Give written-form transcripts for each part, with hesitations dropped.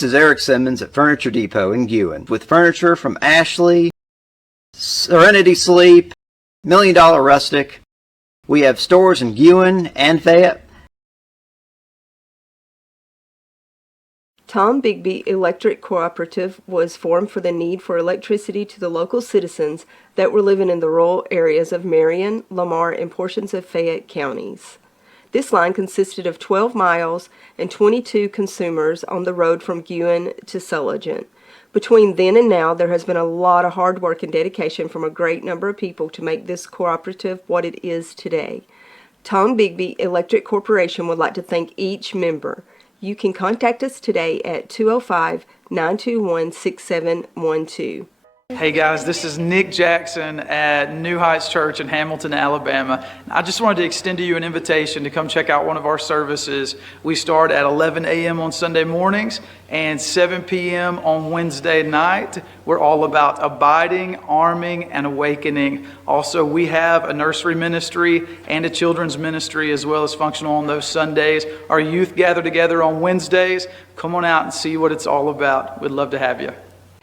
This is Eric Simmons at Furniture Depot in Guin with furniture from Ashley, Serenity Sleep, $1 Million Rustic. We have stores in Guin and Fayette. Tom Bigby Electric Cooperative was formed for the need for electricity to the local citizens that were living in the rural areas of Marion, Lamar, and portions of Fayette counties. This line consisted of 12 miles and 22 consumers on the road from Guin to Sulligent. Between then and now, there has been a lot of hard work and dedication from a great number of people to make this cooperative what it is today. Tom Bigby Electric Corporation would like to thank each member. You can contact us today at 205-921-6712. Hey guys, this is Nick Jackson at New Heights Church in Hamilton, Alabama. I just wanted to extend to you an invitation to come check out one of our services. We start at 11 a.m. on Sunday mornings and 7 p.m. on Wednesday night. We're all about abiding, arming, and awakening. Also, we have a nursery ministry and a children's ministry as well as functional on those Sundays. Our youth gather together on Wednesdays. Come on out and see what it's all about. We'd love to have you.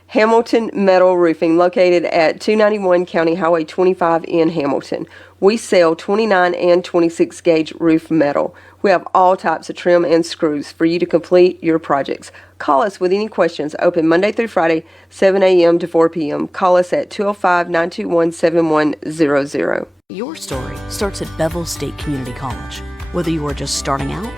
Hamilton Metal Roofing, located at 291 County Highway 25 in Hamilton. We sell 29 and 26 gauge roof metal. We have all types of trim and screws for you to complete your projects. Call us with any questions. Open Monday through Friday, 7 a.m. to 4 p.m. Call us at 205-921-7100. Your story starts at Bevel State Community College. Whether you are just starting out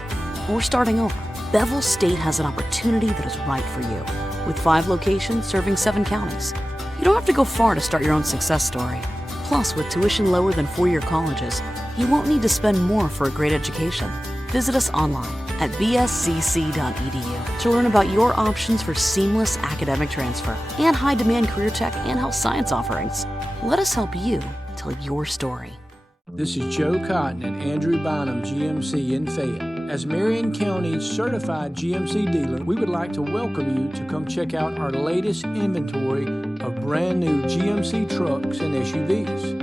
or starting over, Bevel State has an opportunity that is right for you. With 5 locations serving 7 counties. You don't have to go far to start your own success story. Plus, with tuition lower than 4-year colleges, you won't need to spend more for a great education. Visit us online at bscc.edu to learn about your options for seamless academic transfer and high-demand career tech and health science offerings. Let us help you tell your story. This is Joe Cotton at Andrew Bynum GMC in Fayette. As Marion County's certified GMC dealer, we would like to welcome you to come check out our latest inventory of brand new GMC trucks and SUVs.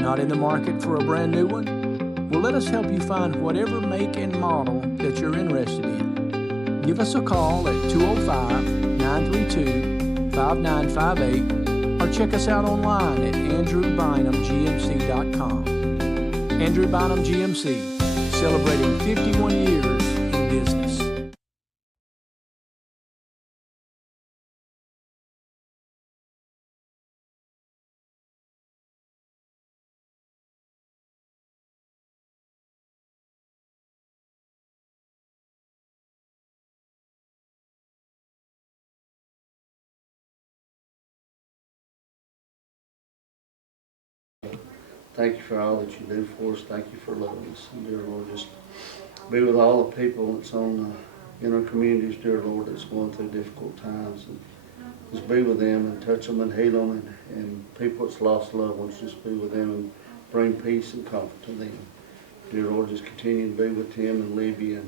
Not in the market for a brand new one? Well, let us help you find whatever make and model that you're interested in. Give us a call at 205-932-5958 or check us out online at andrewbynumgmc.com. Andrew Bynum GMC, celebrating 51 years in business. Thank you for all that you do for us. Thank you for loving us. And dear Lord, just be with all the people that's on in our communities, dear Lord, that's going through difficult times. And just be with them and touch them and heal them. And people that's lost loved ones, just be with them and bring peace and comfort to them. Dear Lord, just continue to be with Tim and Libby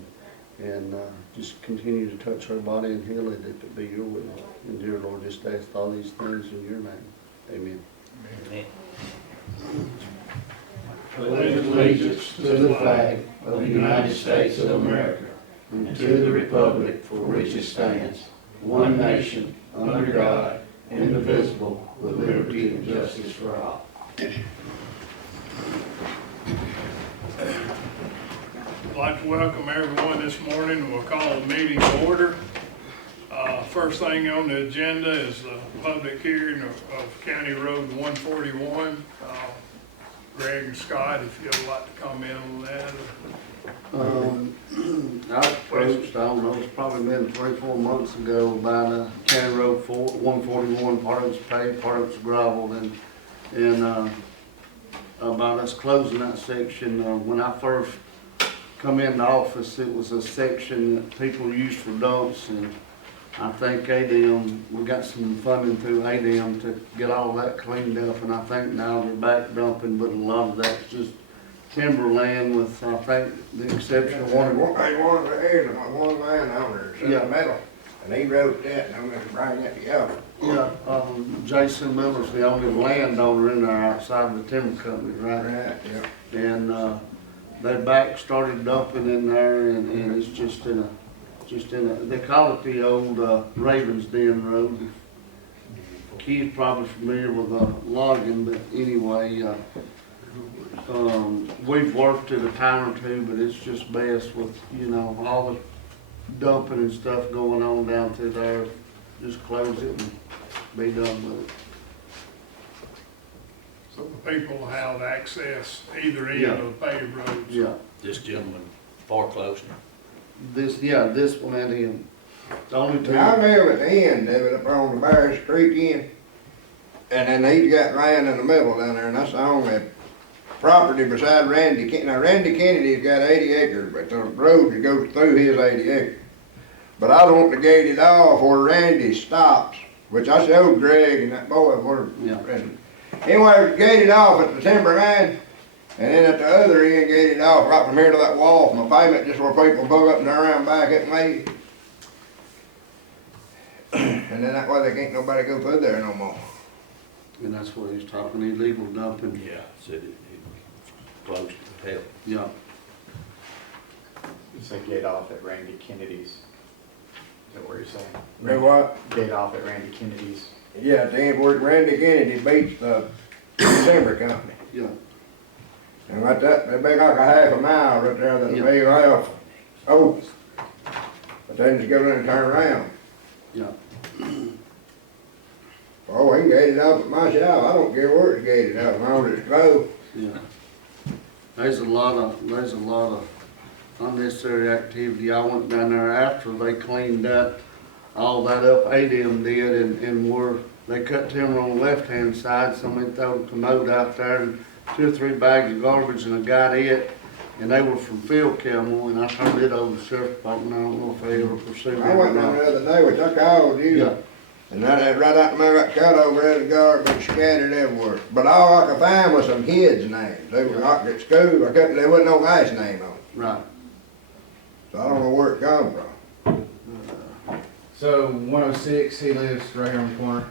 and just continue to touch her body and heal it if it be your will. And dear Lord, just ask all these things in your name. Amen. Amen. Pledge allegiance to the flag of the United States of America and to the republic for which it stands, one nation, under God, indivisible, with liberty and justice for all. I'd like to welcome everyone this morning. We'll call the meeting to order. First thing on the agenda is the public hearing of County Road 141. Greg and Scott, if you'd like to comment on that. I approached, I don't know, it's probably been 3-4 months ago about County Road 141, part of it's paved, part of it's gravelled, and about us closing that section. When I first come into office, it was a section that people used for dumps, and I think ADM, we got some funding through ADM to get all that cleaned up, and I think now they're back dumping, but a lot of that's just timberland with, I think, the exception of one of the landowners in the middle, and he wrote that, and I'm going to bring it together. Yeah, Jason Miller's the only landowner in there outside of the timber company, right? Right, yeah. And they back started dumping in there, and it's just in a just they call it the old Ravens Den Road. Keith's probably familiar with logging, but anyway, we've worked it a time or two, but it's just best with, you know, all the dumping and stuff going on down through there. Just close it and be done with it. So the people have access either end Yeah. of the paved roads. Yeah, This gentleman foreclosed. this one and him. The only two. Now, I live at the end of it, up on the Bear Street end, and then he's got land in the middle down there, and that's the only property beside Randy Kennedy. Now, Randy Kennedy's got 80 acres, but the road that goes through his 80 acres. But I want to gate it off where Randy stops, which I showed Greg and that boy where. Yeah. Anyway, gate it off at the timber line, and then at the other end, gate it off right from here to that wall from the pavement, just where people bug up and around back at me. And then that way they can't nobody go through there no more. And that's what he's talking, illegal dumping. Yeah, said it closed to hell. Yeah, You say gate off at Randy Kennedy's. Is that what you're saying? You know what? Gate off at Randy Kennedy's. Yeah, at the end where Randy Kennedy beats the timber company. yeah, And like that, they make like a half a mile right there that Yeah. they off oats. But they just go in and turn around. yeah. Oh, we can gate it off at my shop. I don't care where it's gated off, as long as it's closed. Yeah. There's a lot of unnecessary activity. I went down there after they cleaned that, all that up, ADM did, and where they cut timber on the left-hand side, somebody threw a commode out there and 2 or 3 bags of garbage, and I got it, and they were from Field Camel, and I turned it over to the sheriff's department. I don't know if they ever pursued it I or went down not. the other day, which I called you. Yeah. And that right out the got cut over there, the garbage scattered everywhere. But all I could find was some kids' names. They were not at school. There wasn't no guy's name on it. Right. So I don't know where it come from. So 106, he lives right here on the corner.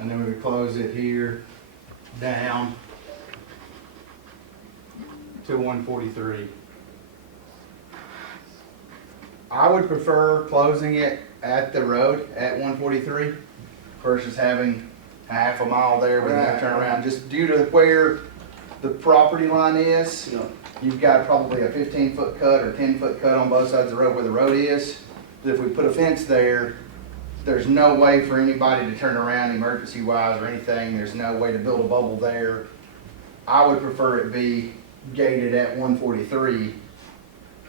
And then we would close it here down to 143. I would prefer closing it at the road at 143 versus having half a mile there with no turnaround. Just due to where the property line is, Yeah. you've got probably a 15-foot cut or 10-foot cut on both sides of the road where the road is. If we put a fence there, there's no way for anybody to turn around emergency-wise or anything. There's no way to build a bubble there. I would prefer it be gated at 143,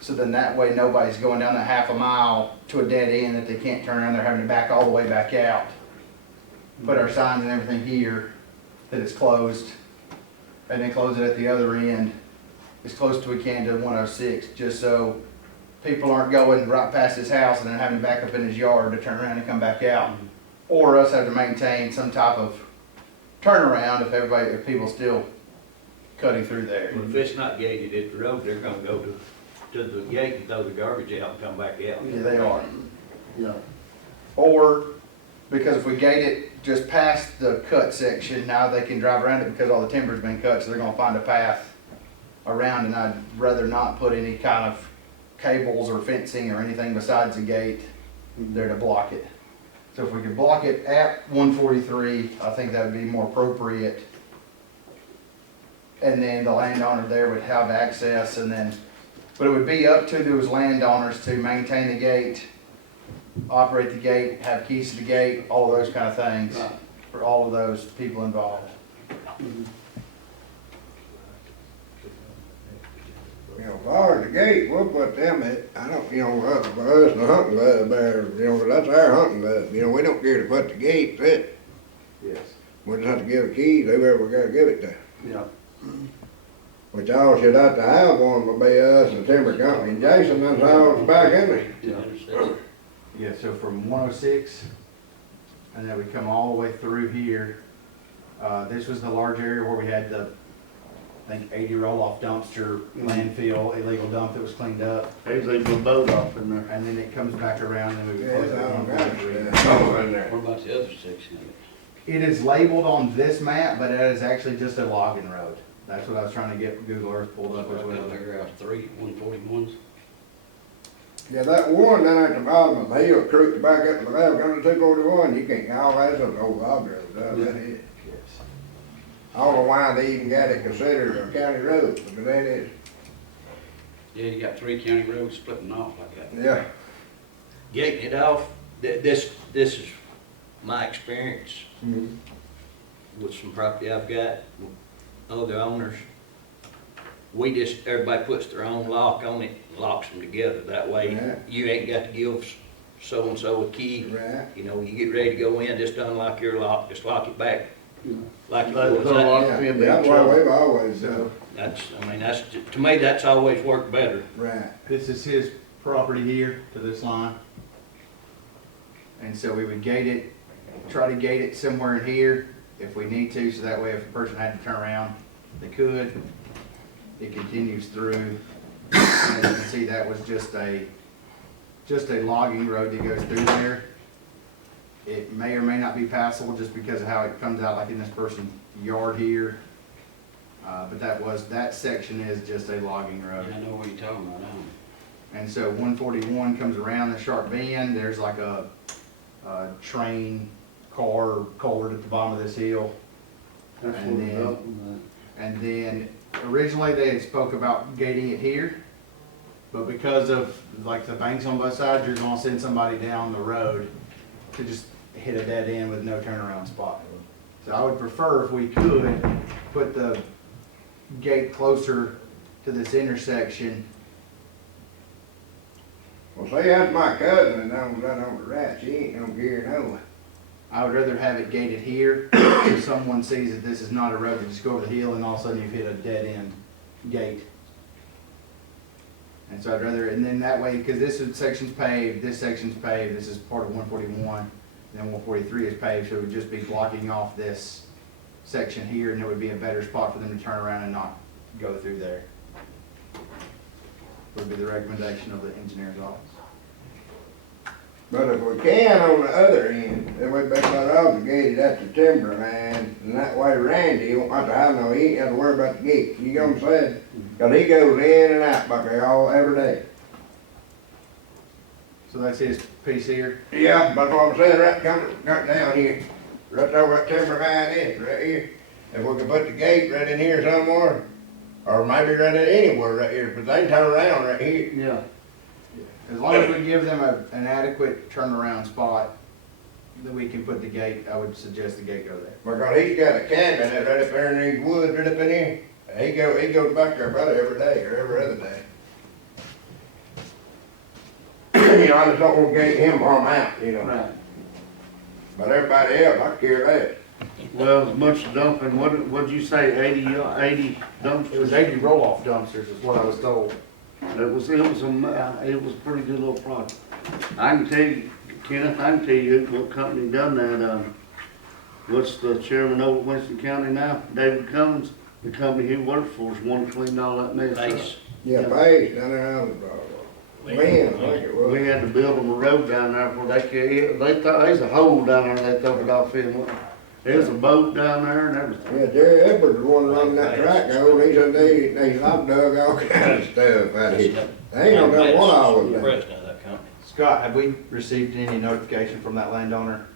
so then that way nobody's going down that half a mile to a dead end that they can't turn around. They're having to back all the way back out. Put our signs and everything here that it's closed, and then close it at the other end as close to we can to 106, just so people aren't going right past his house and then having to back up in his yard to turn around and come back out. Or us have to maintain some type of turnaround if people still cutting through there. Well, if it's not gated at the road, they're gonna go to the gate and throw the garbage out and come back out. Yeah, they are. Yeah. Or, because if we gate it just past the cut section, now they can drive around it because all the timber's been cut, so they're gonna find a path around, and I'd rather not put any kind of cables or fencing or anything besides a gate there to block it. So if we could block it at 143, I think that would be more appropriate. And then the landowner there would have access, and then, but it would be up to those landowners to maintain the gate, operate the gate, have keys to the gate, all of those kind of things Right. for all of those people involved. You know, as far as the gate, we'll put them at, I don't, you know, for us, the hunting club there, you know, that's our hunting club. You know, we don't care to put the gates in. Yes. We just have to give the keys, whoever we gotta give it to. Yeah. Which all should have to have one, will be us and timber company. And Jason, that's all back in there. Yeah. Yeah, so from 106, and then we come all the way through here. This was the large area where we had the, I think, 80 roll-off dumpster, landfill, illegal dump that was cleaned up. There's a boat off in there. And then it comes back around and we Yeah, close it's it all at kinds 143. of stuff in there. What about the other section of it? It is labeled on this map, but it is actually just a logging road. That's what I was trying to get Google Earth pulled up as I couldn't well. figure out 141s. Yeah, that one down at the bottom of the hill, creek back up to the left, coming to 241, you can't, all that's those old log roads, that is. I don't know why they even got it considered a county road, but that is. Yeah, you got 3 county roads splitting off like that. Yeah. Gating it off, this is my experience with some property I've got with other owners. Everybody puts their own lock on it, and locks them together. That way, Right. you ain't got to give so-and-so a key. Right. You know, you get ready to go in, just unlock your lock, just lock it back. Like it Like was. the lock. Yeah, that's why we've always, That's, to me, that's always worked better. right. This is his property here to this line. And so we would gate it, try to gate it somewhere in here if we need to, so that way if a person had to turn around, they could. It continues through. As you can see, that was just a logging road that goes through there. It may or may not be passable just because of how it comes out, like in this person's yard here. But that section is just a logging road. I know what you're talking about now. And so 141 comes around the sharp bend, there's like a train car culvert at the bottom of this hill. That's And what then- it's up on And then originally they had spoke about gating it here, but because of like the banks on both sides, you're gonna send somebody down the road to just hit a dead end with no turnaround spot. So I would prefer if we could put the gate closer to this intersection. Well, see, that's my cousin and owns that on the right, she ain't no gear no one. I would rather have it gated here, so someone sees that this is not a road, to just go over the hill and all of a sudden you've hit a dead end gate. And so I'd rather, and then that way, because section's paved, this section's paved, this is part of 141, and then 143 is paved, so it would just be blocking off this section here, and it would be a better spot for them to turn around and not go through there. Would be the recommendation of the engineer's office. But if we can on the other end, then we better obligated at the timber line, and that way Randy won't have to have no, he ain't have to worry about the gate, you know what I'm saying? Cause he goes in and out back there every day. So that's his piece here. Yeah, that's what I'm saying, right down here, right there where that timber line is, right here. If we could put the gate right in here somewhere, or maybe right in anywhere right here, but they can turn around right here. it. Yeah. As long as we give them an adequate turnaround spot, that we can put the gate, I would suggest the gate go there. Because he's got a cabin right up there in these woods, right up in here. He goes back there about every day or every other day. You know, I just don't want to gate him while I'm out, you know. Right. But everybody else, I care less. Well, as much dumping, what'd you say, 80 dumpsters? It was 80 roll-off dumpsters is what I was told. It was a pretty good little project. I can tell you, Kenneth, I can tell you what company done that. What's the chairman over at Winston County now? David Cummins. The company he works for is one to clean all that mess up. Base. Yeah, Paige down there on the Lynn, I think it was. We had to build them a road down there where they thought, there's a hole down there, they thought it off in. There's a boat down there and everything. Yeah, Jerry Edwards was the one running that track over. He said they lop dug all kinds of stuff out here. They ain't gonna know what all was there. President of that company. Scott, have we received any notification from that landowner?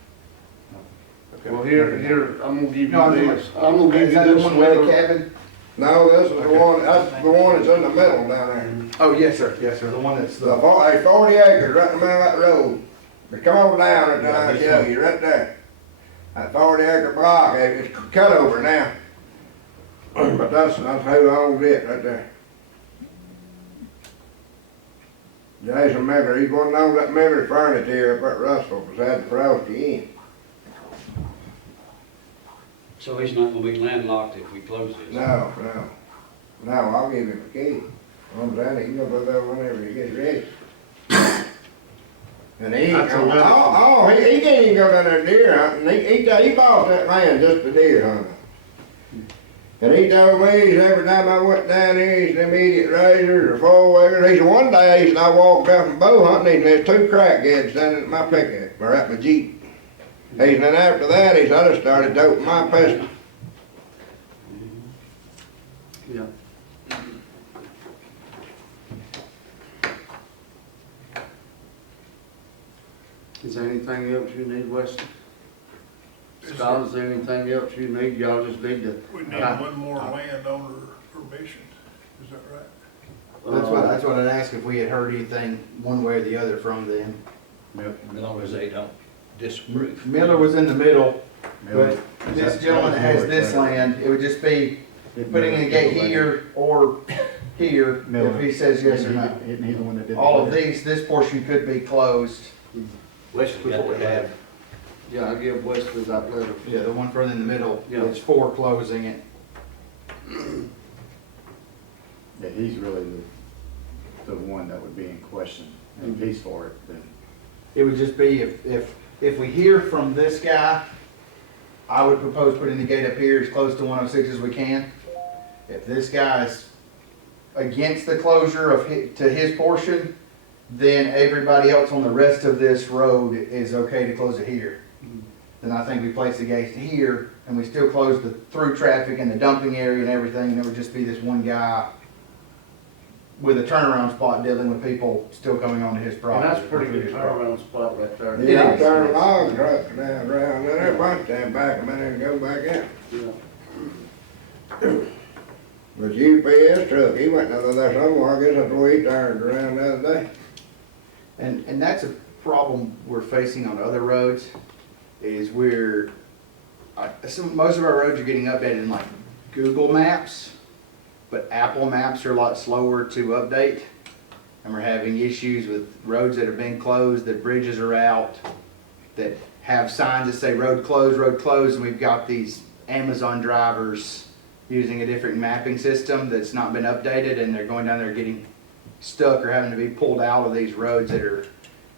Okay. Well, here, I'm gonna give No, you this. I'm gonna give Is you that the this one with the letter. cabin? No, this is the one, that's the one that's in the middle down there. Oh, yes, sir, the one that's The 40 acres right in the middle of that road. But come on down and I'll show you, right there. That 40 acre block, it's cut over now. But that's who owns it right there. Jason Miller, he's one that owns that Miller furniture up at Russell beside the Frosty Inn. So he's not gonna be landlocked if we close this? No, I'll give him a key. I'm saying, he can go there whenever he gets ready. And he ain't That's a gonna, he can't even go down there deer hunting. He bought that land just for deer hunting. And he told me, he said, every time I went down there, he's them idiot razors or four-wheelers. He said, one day, he said, I walked out from bow hunting, and there's 2 crackheads standing at my pickup, or at my Jeep. He said, then after that, he said, I just started doping my pistol. Yeah. Is there anything else you need, Wesley? Scott, is there anything else you need? Y'all just need to. We need one more landowner permission, is that right? That's what I'd ask if we had heard anything one way or the other from them. As long as they don't disapprove. Miller was in the middle, but this gentleman that has this land, it would just be putting in a gate here or here, if he says yes or no. All of these, this portion could be closed. Wesley got to have, Yeah, I'll give Wesley that letter. Yeah, the one further in the middle, Yeah. it's for closing it. Yeah, he's really the one that would be in question. If he's for it, then. It would just be if we hear from this guy, I would propose putting the gate up here as close to 106 as we can. If this guy is against the closure of to his portion, then everybody else on the rest of this road is okay to close it here. Then I think we place the gate here and we still close the through traffic and the dumping area and everything, and it would just be this one guy with a turnaround spot dealing with people still coming onto his And property. that's a pretty good turnaround spot right there. Yeah, I turn log trucks down around there, bunch them back a minute and go back in. Yeah. But UPS truck, he went over there somewhere, I guess that's where he turned around the other day. And that's a problem we're facing on other roads, is we're, most of our roads are getting updated in like Google Maps, but Apple Maps are a lot slower to update. And we're having issues with roads that have been closed, that bridges are out, that have signs that say road closed, and we've got these Amazon drivers using a different mapping system that's not been updated, and they're going down there getting stuck or having to be pulled out of these roads that are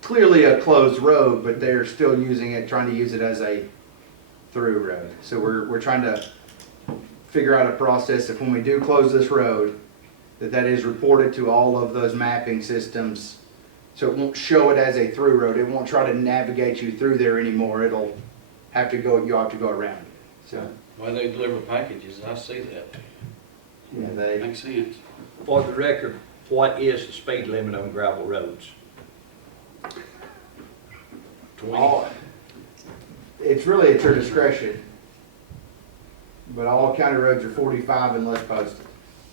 clearly a closed road, but they're still using it, trying to use it as a through road. So we're trying to figure out a process if when we do close this road, that is reported to all of those mapping systems, so it won't show it as a through road. It won't try to navigate you through there anymore. It'll have to go, you'll have to go around it. So, Well, they deliver packages, I see that. yeah, they, Makes sense. for the record, what is the speed limit on gravel roads? 20? it's really at your discretion. But all county roads are 45 unless posted.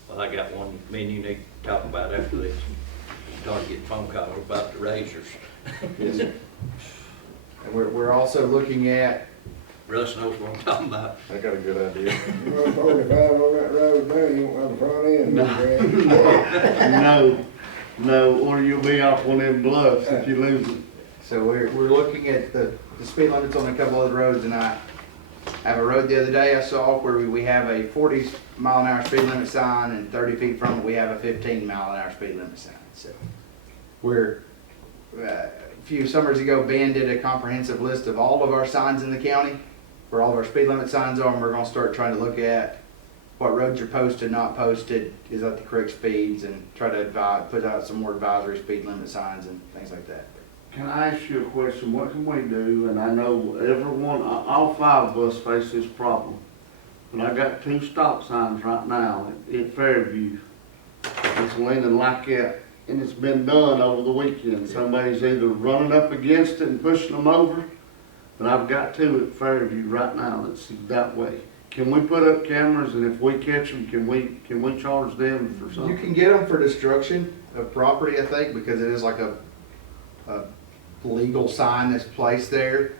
Well, I got one me and you need to talk about after this. Started getting phone calls about the razors. Yes, sir. And we're also looking at, Russ knows what I'm talking about. I got a good idea. You run 45 on that road there, you won't have a front end. No, or you'll be off one of them bluffs if you lose it. so we're looking at the speed limits on a couple other roads, and I have a road the other day I saw where we have a 40-mile-an-hour speed limit sign, and 30 feet from it we have a 15-mile-an-hour speed limit sign. So we're, a few summers ago, Ben did a comprehensive list of all of our signs in the county, where all of our speed limit signs are, and we're gonna start trying to look at what roads are posted, not posted, is that the correct speeds, and try to put out some more advisory speed limit signs and things like that. Can I ask you a question? What can we do? And I know everyone, all 5 of us face this problem. But I got 2 stop signs right now at Fairview. It's leaning like that, and it's been done over the weekend. Somebody's either running up against it and pushing them over, but I've got 2 at Fairview right now that's that way. Can we put up cameras, and if we catch them, can we charge them for something? You can get them for destruction of property, I think, because it is like a legal sign that's placed there.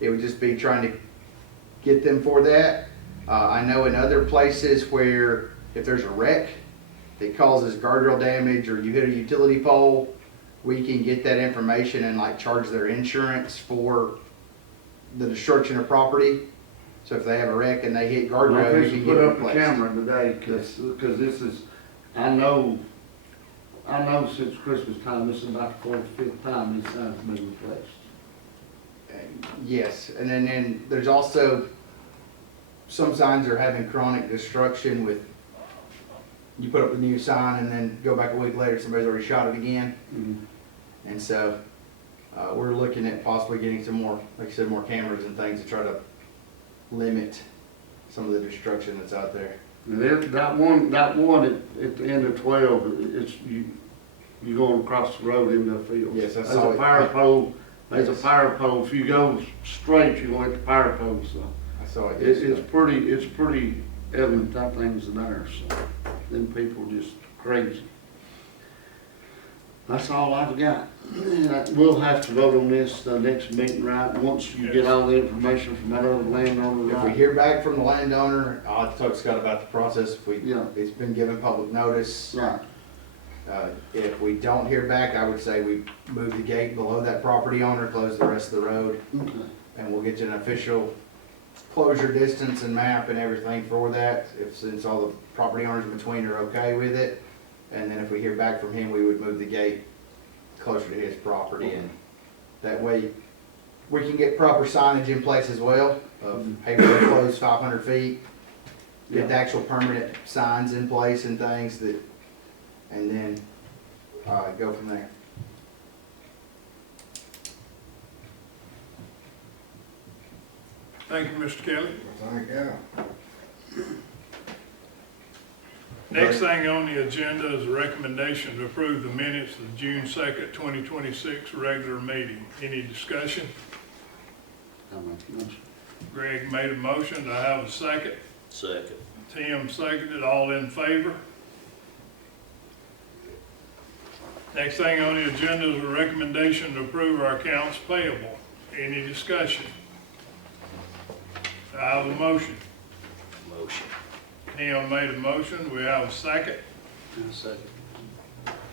It would just be trying to get them for that. I know in other places where if there's a wreck that causes guardrail damage or you hit a utility pole, we can get that information and like charge their insurance for the destruction of property. So if they have a wreck and they hit guardrail, Well, we we can put get it up a replaced. camera today, cause this is, I know since Christmas time, this is about the 4th or 5th time these signs have been replaced. Yes, and then there's also, some signs are having chronic destruction with, you put up a new sign and then go back a week later, somebody's already shot it again. And so, we're looking at possibly getting some more, like I said, more cameras and things to try to limit some of the destruction that's out there. And that one at the end of 12, it's, you going across the road into the field. Yes, I There's saw a it. fire pole There's a power pole. If you go straight, you're going to hit the power pole, so. I saw it. It's pretty evident that thing's there, so. Them people are just crazy. That's all I've got. We'll have to vote on this next meeting, right? Once you get all the information from that other landowner, If we right? hear back from the landowner, I'll have to talk to Scott about the process. If we, Yeah. it's been given public notice. Right. If we don't hear back, I would say we move the gate below that property owner, close the rest of the road, Okay. and we'll get you an official closure distance and map and everything for that, since all the property owners in between are okay with it. And then if we hear back from him, we would move the gate closer to his property, and that way we can get proper signage in place as well of, hey, we're closed 500 feet. Get the actual permanent signs in place and things that, and then go from there. Thank you, Mr. Kelly. Thank you. Next thing on the agenda is a recommendation to approve the minutes of the June 2nd, 2026 regular meeting. Any discussion? I'll make a motion. Greg made a motion. Do I have a second? Second. Tim seconded. All in favor? Next thing on the agenda is a recommendation to approve our accounts payable. Any discussion? Do I have a motion? Motion. Tim made a motion. We have a second. Second.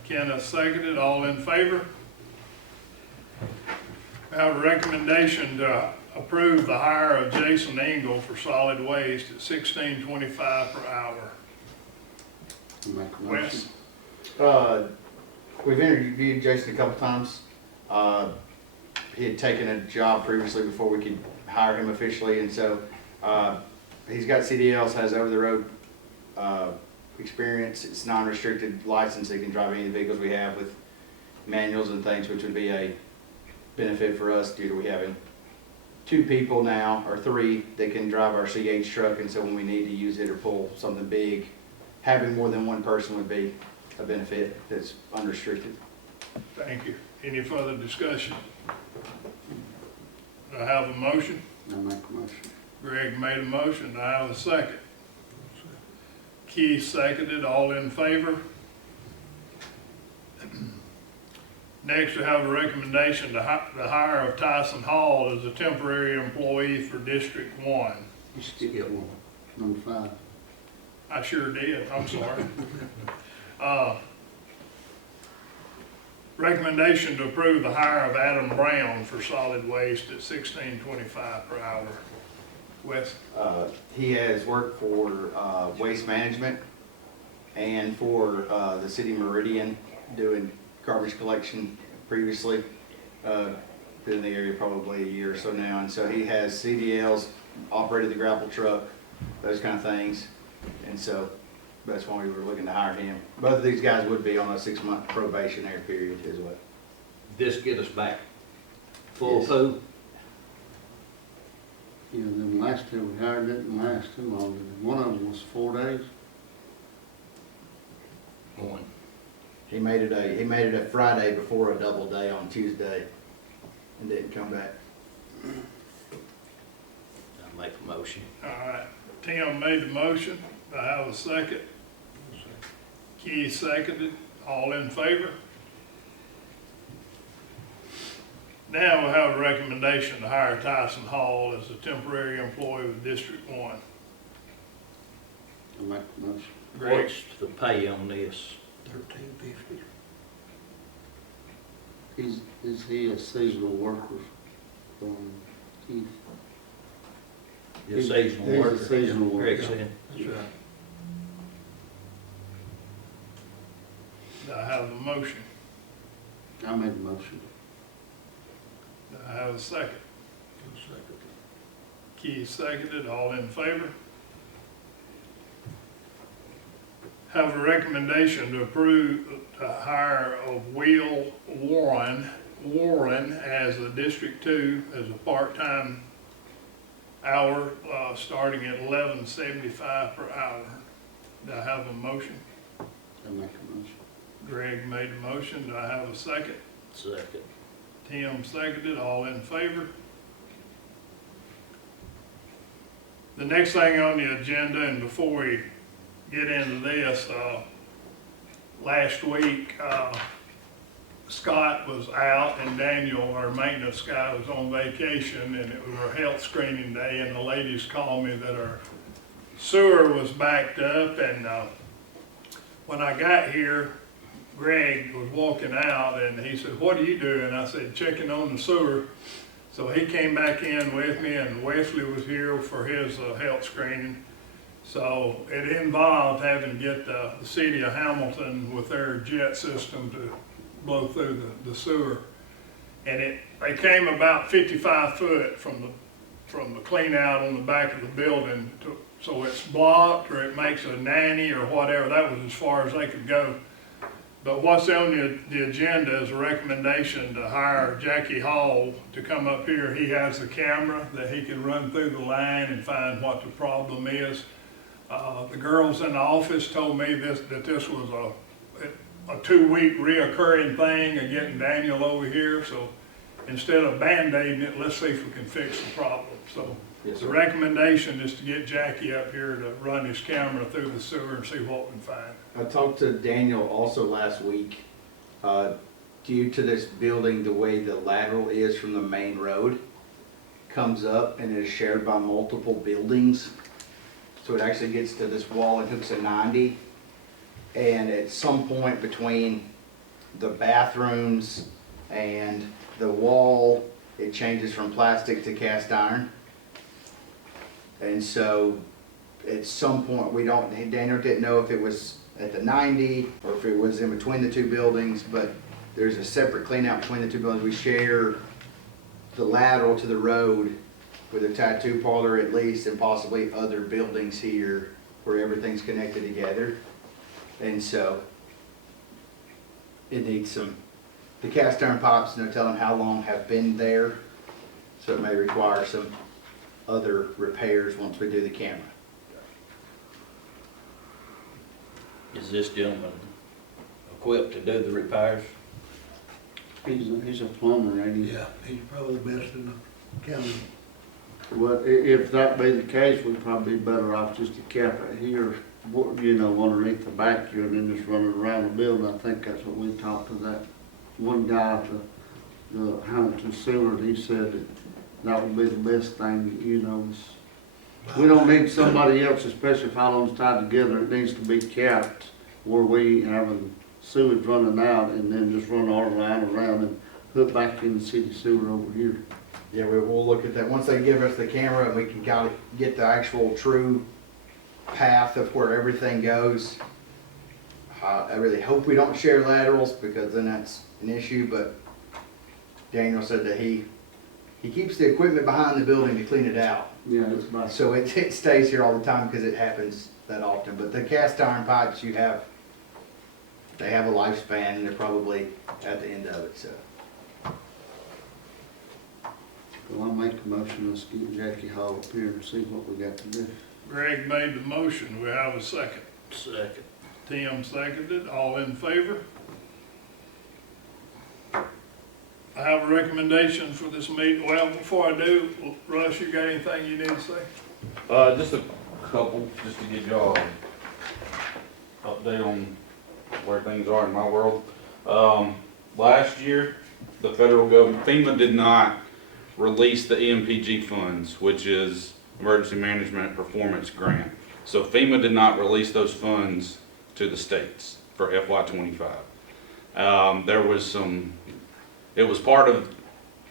Kenneth seconded. All in favor? I have a recommendation to approve the hire of Jason Engel for solid waste at $16.25 per hour. I'll make a motion. Wes? We've interviewed Jason a couple times. He had taken a job previously before we could hire him officially, and so he's got CDLs, has over-the-road experience. It's non-restricted license. He can drive any of the vehicles we have with manuals and things, which would be a benefit for us due to we having 2 people now, or 3, that can drive our CH truck, and so when we need to use it or pull something big, having more than one person would be a benefit that's unrestricted. Thank you. Any further discussion? Do I have a motion? I'll make a motion. Greg made a motion. Do I have a second? Keith seconded. All in favor? Next, we have a recommendation to the hire of Tyson Hall as a temporary employee for District 1. You still get one. Number 5. I sure did. I'm sorry. Recommendation to approve the hire of Adam Brown for solid waste at $16.25 per hour. Wes? He has worked for Waste Management and for the City Meridian doing garbage collection previously. Been in the area probably a year or so now, and so he has CDLs, operated the gravel truck, those kind of things, and so that's why we were looking to hire him. Both of these guys would be on a 6-month probationary period as well. This get us back full Yes. food. Yeah, them last 2 we hired didn't last too long. Did it? One of them was 4 days. One. He made it a Friday before a double day on Tuesday, and didn't come back. I'll make a motion. All right. Tim made the motion. Do I have a second? Keith seconded. All in favor? Now we'll have a recommendation to hire Tyson Hall as a temporary employee with District 1. I'll make a motion. Greg? What's the pay on this? $13.50. Is he a seasonal worker? Keith? The seasonal He's a worker. seasonal worker. Greg said. That's right. Do I have a motion? I made a motion. Do I have a second? Keith seconded. All in favor? Have a recommendation to approve the hire of Will Warren as a District 2 as a part-time hour, starting at $11.75 per hour. Do I have a motion? I make a motion. Greg made a motion. Do I have a second? Second. Tim seconded, all in favor? The next thing on the agenda, and before we get into this, last week, Scott was out and Daniel, our maintenance guy, was on vacation, and it was our health screening day, and the ladies called me that our sewer was backed up, and when I got here, Greg was walking out and he said, "What are you doing?" I said, "Checking on the sewer." So he came back in with me, and Wesley was here for his health screening. So it involved having to get the city of Hamilton with their jet system to blow through the sewer. And they came about 55 foot from the clean out on the back of the building. So it's blocked, or it makes a nanny or whatever. That was as far as they could go. But what's on the agenda is a recommendation to hire Jackie Hall to come up here. He has the camera that he can run through the line and find what the problem is. The girls in the office told me that this was a 2-week reoccurring thing of getting Daniel over here. So instead of band-aiding it, let's see if we can fix the problem. So yes, the recommendation is to get Jackie up here to run his camera through the sewer and see what we can find. I talked to Daniel also last week. Due to this building, the way the lateral is from the main road comes up and is shared by multiple buildings. So it actually gets to this wall and hooks a 90. And at some point between the bathrooms and the wall, it changes from plastic to cast iron. And so at some point, Daniel didn't know if it was at the 90 or if it was in between the two buildings, but there's a separate clean out between the two buildings. We share the lateral to the road with a tattoo parlor at least, and possibly other buildings here where everything's connected together. And so it needs the cast iron pipes, no telling how long, have been there. So it may require some other repairs once we do the camera. Is this gentleman equipped to do the repairs? He's a plumber, ain't he? Yeah, he's probably the best in the county. Well, if that be the case, we'd probably be better off just to cap it here, underneath the vacuum and then just run it around the building. I think that's what we talked to that one guy at the Hamilton Sewer. He said that would be the best thing, we don't need somebody else, especially if all of them's tied together. It needs to be capped where we having sewage running out and then just run our line around and hook back in the city sewer over here. Yeah, we'll look at that. Once they give us the camera and we can get the actual true path of where everything goes. I really hope we don't share laterals, because then that's an issue, but Daniel said that he keeps the equipment behind the building to clean it out. Yeah, that's about. So it stays here all the time because it happens that often. But the cast iron pipes they have a lifespan, and they're probably at the end of it, so. Well, I'll make a motion, let's get Jackie Hall up here and see what we got to do. Greg made the motion. We have a second. Second. Tim seconded. All in favor? I have a recommendation for this meeting. Well, before I do, Russ, you got anything you need to say? Just a couple, just to give y'all an update on where things are in my world. Last year, the federal government, FEMA did not release the EMPG funds, which is Emergency Management Performance Grant. So FEMA did not release those funds to the states for FY25. It was part of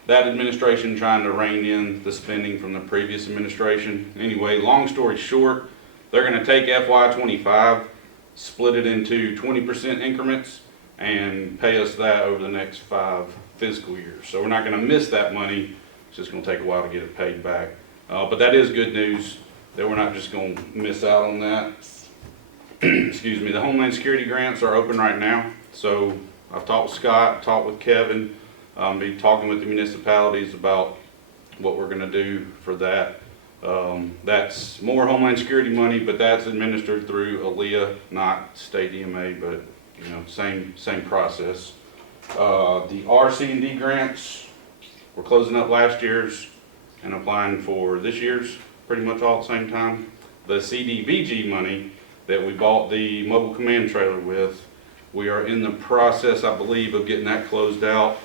that administration trying to rein in the spending from the previous administration. Anyway, long story short, they're going to take FY25, split it into 20% increments, and pay us that over the next 5 fiscal years. So we're not going to miss that money. It's just going to take a while to get it paid back. But that is good news that we're not just going to miss out on that. Excuse me. The Homeland Security grants are open right now. So I've talked with Scott, talked with Kevin, be talking with the municipalities about what we're going to do for that. That's more Homeland Security money, but that's administered through ALEA, not state EMA, but same process. The RC&D grants, we're closing up last year's and applying for this year's pretty much all at the same time. The CDBG money that we bought the mobile command trailer with, we are in the process, I believe, of getting that closed out.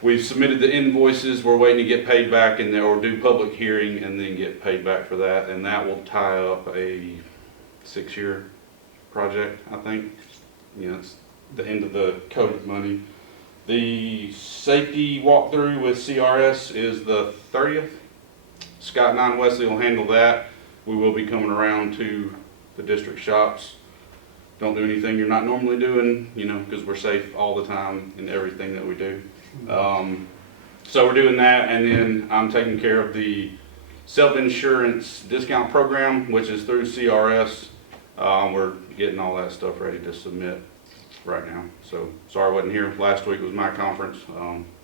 We've submitted the invoices, we're waiting to get paid back in there, or do public hearing and then get paid back for that, and that will tie up a 6-year project, I think. You know, it's the end of the COVID money. The safety walkthrough with CRS is the 30th. Scott and I and Wesley will handle that. We will be coming around to the district shops. Don't do anything you're not normally doing, you know, because we're safe all the time in everything that we do. So we're doing that, and then I'm taking care of the self-insurance discount program, which is through CRS. We're getting all that stuff ready to submit right now. So sorry I wasn't here. Last week was my conference.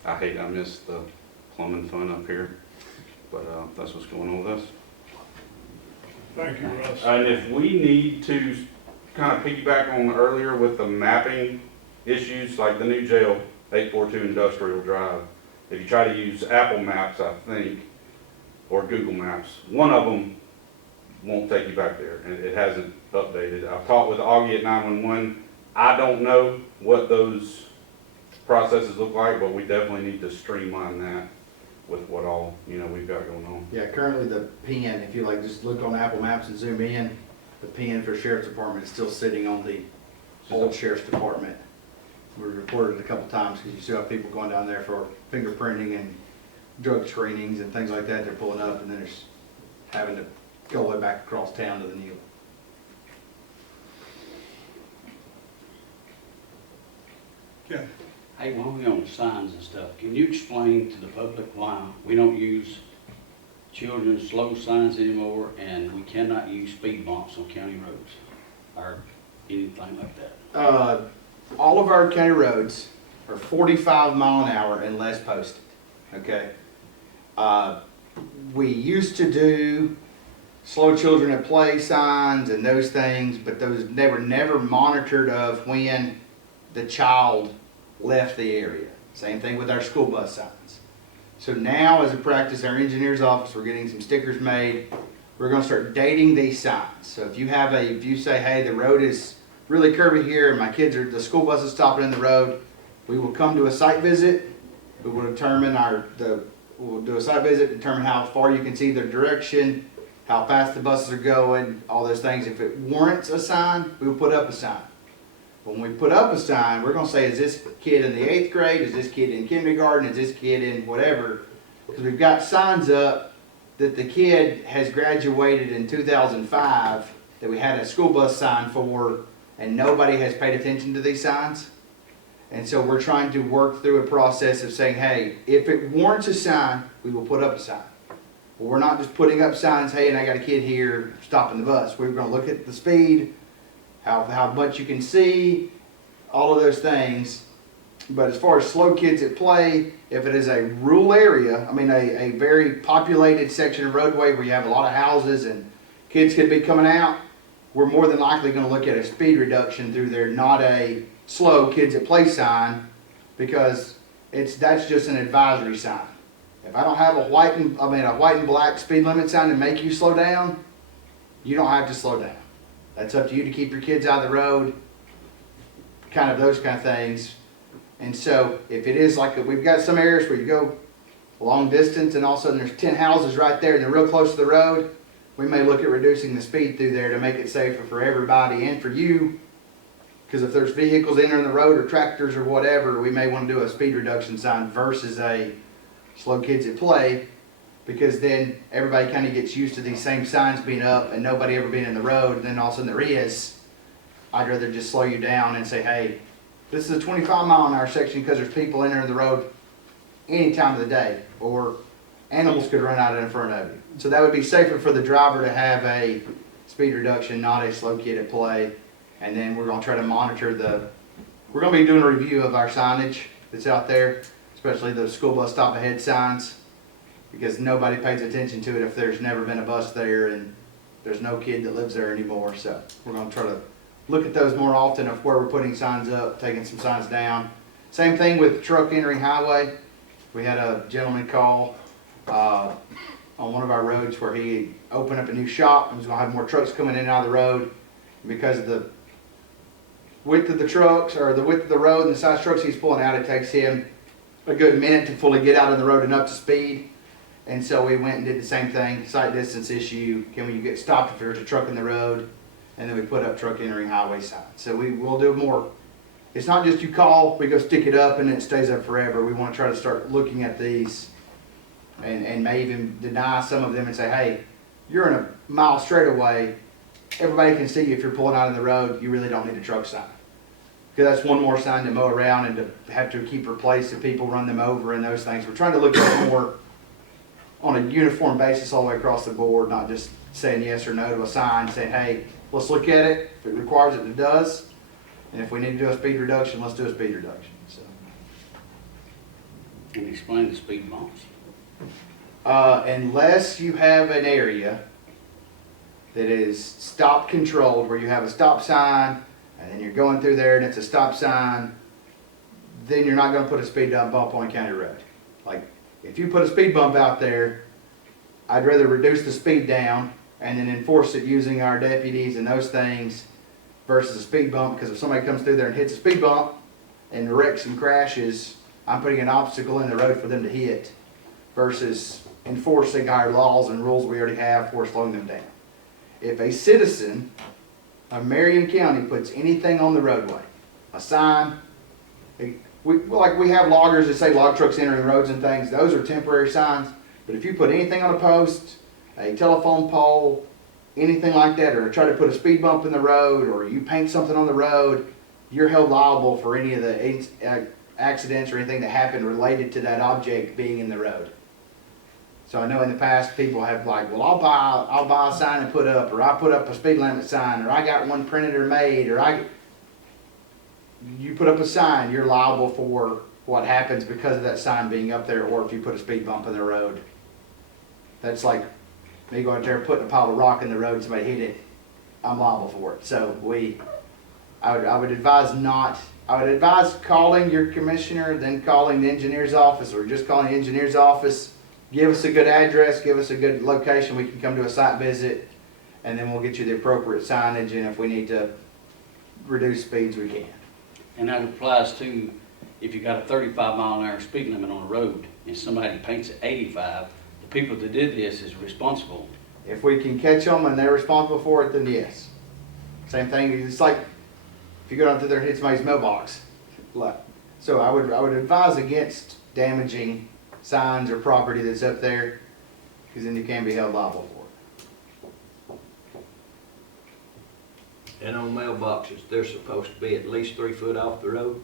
I missed the plumbing fun up here, but that's what's going on with us. Thank you, Russ. And if we need to kind of piggyback on earlier with the mapping issues, like the new jail, 842 Industrial Drive, if you try to use Apple Maps, I think, or Google Maps, one of them won't take you back there, and it hasn't updated. I've talked with Augie at 911. I don't know what those processes look like, but we definitely need to streamline that with what all, you know, we've got going on. Yeah, currently the PIN, if you like just look on Apple Maps and zoom in, the PIN for Sheriff's Department is still sitting on the old Sheriff's Department. We reported it a couple times because you still have people going down there for fingerprinting and drug screenings and things like that. They're pulling up, and then there's having to go all the way back across town to the new. Okay. Hey, while we're on signs and stuff, can you explain to the public why we don't use children's slow signs anymore, and we cannot use speed bumps on county roads or anything like that? All of our county roads are 45 mile an hour and less posted, okay? We used to do slow children at play signs and those things, but they were never monitored of when the child left the area. Same thing with our school bus signs. So now, as a practice, our engineer's office, we're getting some stickers made. We're gonna start dating these signs. So if you say, hey, the road is really curvy here and the school bus is stopping in the road, we will come to a site visit. We will determine we'll do a site visit, determine how far you can see their direction, how fast the buses are going, all those things. If it warrants a sign, we will put up a sign. When we put up a sign, we're going to say, is this kid in the 8th grade? Is this kid in kindergarten? Is this kid in whatever? Because we've got signs up that the kid has graduated in 2005 that we had a school bus sign for, and nobody has paid attention to these signs. And so we're trying to work through a process of saying, hey, if it warrants a sign, we will put up a sign. But we're not just putting up signs, hey, and I got a kid here stopping the bus. We're going to look at the speed, how much you can see, all of those things. But as far as slow kids at play, if it is a rural area, I mean a very populated section of roadway where you have a lot of houses and kids could be coming out, we're more than likely going to look at a speed reduction through there, not a slow kids at play sign, because that's just an advisory sign. If I don't have a white and black speed limit sign to make you slow down, you don't have to slow down. That's up to you to keep your kids out of the road, kind of those kind of things. And so if it is like we've got some areas where you go a long distance and all of a sudden there's 10 houses right there and they're real close to the road, we may look at reducing the speed through there to make it safer for everybody and for you. Because if there's vehicles entering the road or tractors or whatever, we may want to do a speed reduction sign versus a slow kids at play, because then everybody kind of gets used to these same signs being up and nobody ever being in the road, and then all of a sudden there is. I'd rather just slow you down and say, hey, this is a 25 mile an hour section because there's people entering the road any time of the day, or animals could run out in front of you. So that would be safer for the driver to have a speed reduction, not a slow kid at play. And then we're going to try to monitor we're going to be doing a review of our signage that's out there, especially the school bus stop ahead signs, because nobody pays attention to it if there's never been a bus there and there's no kid that lives there anymore. So we're going to try to look at those more often of where we're putting signs up, taking some signs down. Same thing with truck entering highway. We had a gentleman call on one of our roads where he opened up a new shop and was gonna have more trucks coming in and out of the road. Because of the width of the trucks, or the width of the road and the size trucks he's pulling out, it takes him a good minute to fully get out on the road and up to speed. And so we went and did the same thing, sight distance issue, can we get stopped if there's a truck in the road? And then we put up truck entering highway signs. So we will do more. It's not just you call, we go stick it up and it stays up forever. We want to try to start looking at these and may even deny some of them and say, hey, you're in a mile straight away. Everybody can see you if you're pulling out on the road. You really don't need a truck sign. Because that's one more sign to mow around and to have to keep replaced if people run them over and those things. We're trying to look at it more on a uniform basis all the way across the board, not just saying yes or no to a sign, saying, hey, let's look at it. If it requires it, it does. And if we need to do a speed reduction, let's do a speed reduction. So. And explain the speed bumps. Unless you have an area that is stop controlled, where you have a stop sign, and then you're going through there and it's a stop sign, then you're not going to put a speed bump on a county road. Like, if you put a speed bump out there, I'd rather reduce the speed down and then enforce it using our deputies and those things versus a speed bump, because if somebody comes through there and hits a speed bump and wrecks and crashes, I'm putting an obstacle in the road for them to hit versus enforcing our laws and rules we already have for slowing them down. If a citizen of Marion County puts anything on the roadway, a sign, we have loggers that say log trucks entering roads and things, those are temporary signs. But if you put anything on a post, a telephone pole, anything like that, or try to put a speed bump in the road, or you paint something on the road, you're held liable for any of the accidents or anything that happened related to that object being in the road. So I know in the past people have like, well, I'll buy a sign and put up, or I put up a speed limit sign, or I got one printed or made, or you put up a sign, you're liable for what happens because of that sign being up there, or if you put a speed bump in the road. That's like me going out there putting a pile of rock in the road, somebody hit it, I'm liable for it. So I would advise calling your commissioner, then calling the engineer's office, or just calling the engineer's office. Give us a good address, give us a good location, we can come to a site visit, and then we'll get you the appropriate signage, and if we need to reduce speeds, we can. And that applies to if you got a 35-mile-an-hour speed limit on the road and somebody paints at 85, the people that did this is responsible. If we can catch them and they're responsible for it, then yes. Same thing, it's like if you go down through there and hit somebody's mailbox. So I would advise against damaging signs or property that's up there, because then you can be held liable for it. And on mailboxes, they're supposed to be at least 3 foot off the road?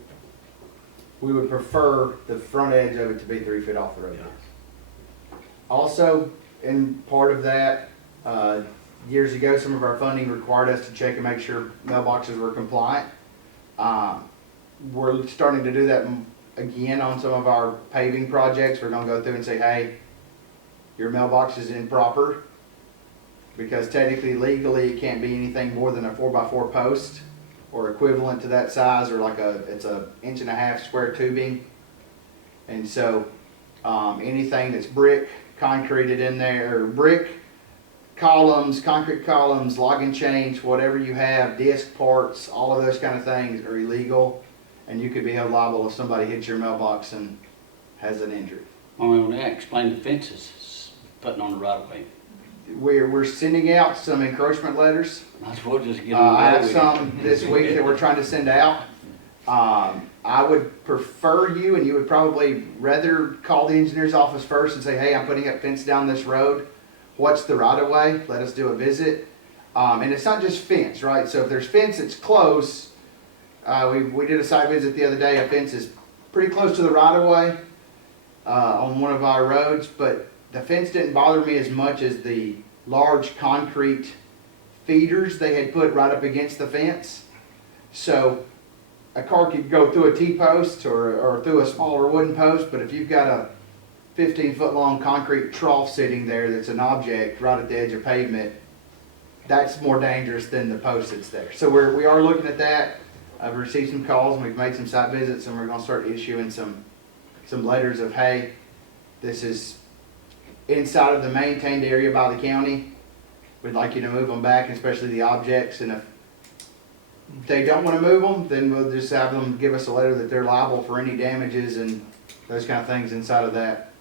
We would prefer the front edge of it to be 3 feet off the road. Yeah. Also, in part of that, years ago, some of our funding required us to check and make sure mailboxes were compliant. We're starting to do that again on some of our paving projects. We're going to go through and say, hey, your mailbox is improper, because technically, legally, it can't be anything more than a 4x4 post or equivalent to that size, or like it's a 1.5 inch square tubing. And so anything that's brick, concreted in there, or brick columns, concrete columns, logging chains, whatever you have, disc parts, all of those kind of things are illegal, and you could be held liable if somebody hits your mailbox and has an injury. On that, explain the fences putting on the right of way. We're sending out some encroachment letters. Might as well just get I have some this week that we're trying to send out. I would prefer you, and you would probably rather call the engineer's office first and say, hey, I'm putting up fence down this road. What's the right of way? Let us do a visit. And it's not just fence, right? So if there's fence that's close, we did a site visit the other day. A fence is pretty close to the right of way on one of our roads, but the fence didn't bother me as much as the large concrete feeders they had put right up against the fence. So a car could go through a T-post or through a smaller wooden post, but if you've got a 15-foot long concrete trough sitting there that's an object right at the edge of pavement, that's more dangerous than the post that's there. So we are looking at that. I've received some calls and we've made some site visits, and we're gonna start issuing some letters of, hey, this is inside of the maintained area by the county. We'd like you to move them back, especially the objects, and if they don't want to move them, then we'll just have them give us a letter that they're liable for any damages and those kind of things inside of that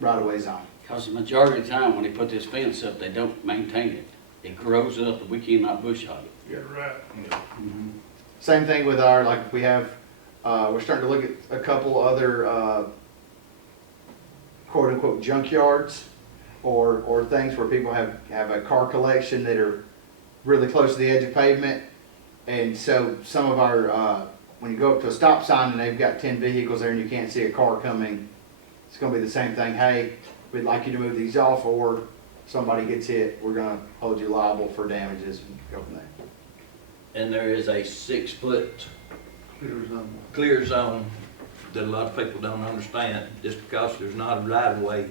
right-of-way zone. Because the majority of the time when they put this fence up, they don't maintain it. It grows up and we cannot bush hog it. You're right. Same thing with our, like we have, we're starting to look at a couple other quote-unquote junkyards or things where people have a car collection that are really close to the edge of pavement. And so some of our, when you go up to a stop sign and they've got 10 vehicles there and you can't see a car coming, it's going to be the same thing. Hey, we'd like you to move these off, or somebody gets hit, we're going to hold you liable for damages and go from there. And there is a 6 foot clear zone that a lot of people don't understand. Just because there's not a right of way,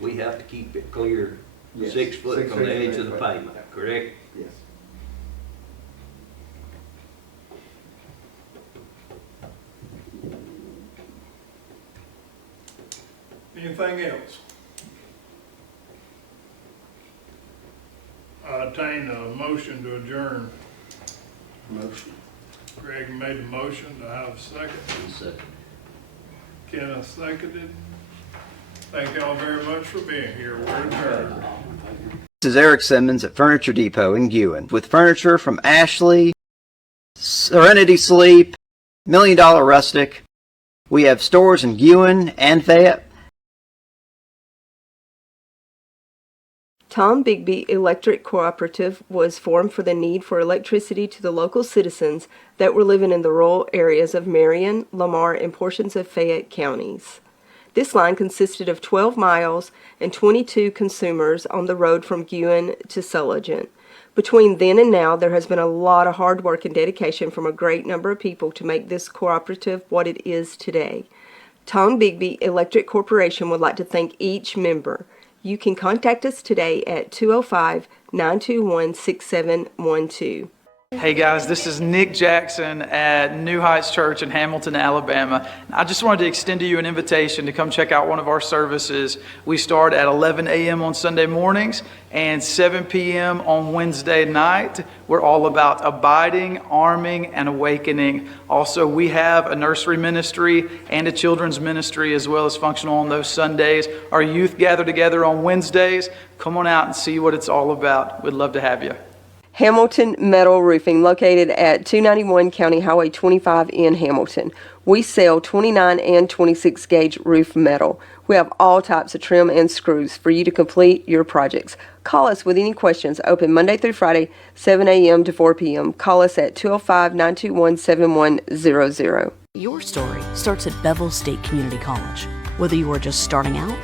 we have to keep it clear, Yes. 6 foot 6 from feet the edge from of the pavement, correct? Yes. Anything else? I entertain a motion to adjourn. Motion. Greg made the motion. Do I have a second? Second. Kenneth seconded. Thank y'all very much for being here. We're adjourned. This is Eric Simmons at Furniture Depot in Guin with furniture from Ashley, Serenity Sleep, $1 Million Rustic. We have stores in Guin and Fayette. Tom Bigby Electric Cooperative was formed for the need for electricity to the local citizens that were living in the rural areas of Marion, Lamar, and portions of Fayette counties. This line consisted of 12 miles and 22 consumers on the road from Guin to Sulligent. Between then and now, there has been a lot of hard work and dedication from a great number of people to make this cooperative what it is today. Tom Bigby Electric Corporation would like to thank each member. You can contact us today at 205-921-6712. Hey guys, this is Nick Jackson at New Heights Church in Hamilton, Alabama. I just wanted to extend to you an invitation to come check out one of our services. We start at 11 a.m. on Sunday mornings and 7 p.m. on Wednesday night. We're all about abiding, arming, and awakening. Also, we have a nursery ministry and a children's ministry as well as functional on those Sundays. Our youth gather together on Wednesdays. Come on out and see what it's all about. We'd love to have you. Hamilton Metal Roofing, located at 291 County Highway 25 in Hamilton. We sell 29 and 26 gauge roof metal. We have all types of trim and screws for you to complete your projects. Call us with any questions. Open Monday through Friday, 7 a.m. to 4 p.m. Call us at 205-921-7100. Your story starts at Bevel State Community College. Whether you are just starting out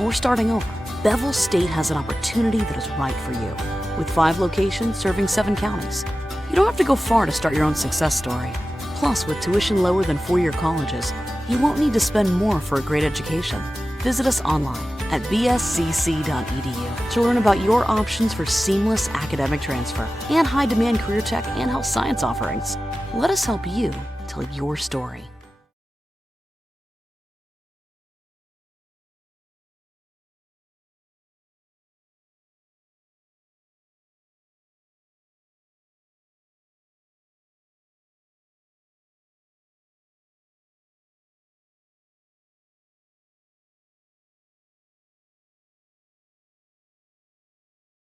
or starting over, Bevel State has an opportunity that is right for you. With 5 locations serving 7 counties. You don't have to go far to start your own success story. Plus, with tuition lower than 4-year colleges, you won't need to spend more for a great education. Visit us online at bscc.edu to learn about your options for seamless academic transfer and high-demand career tech and health science offerings. Let us help you tell your story.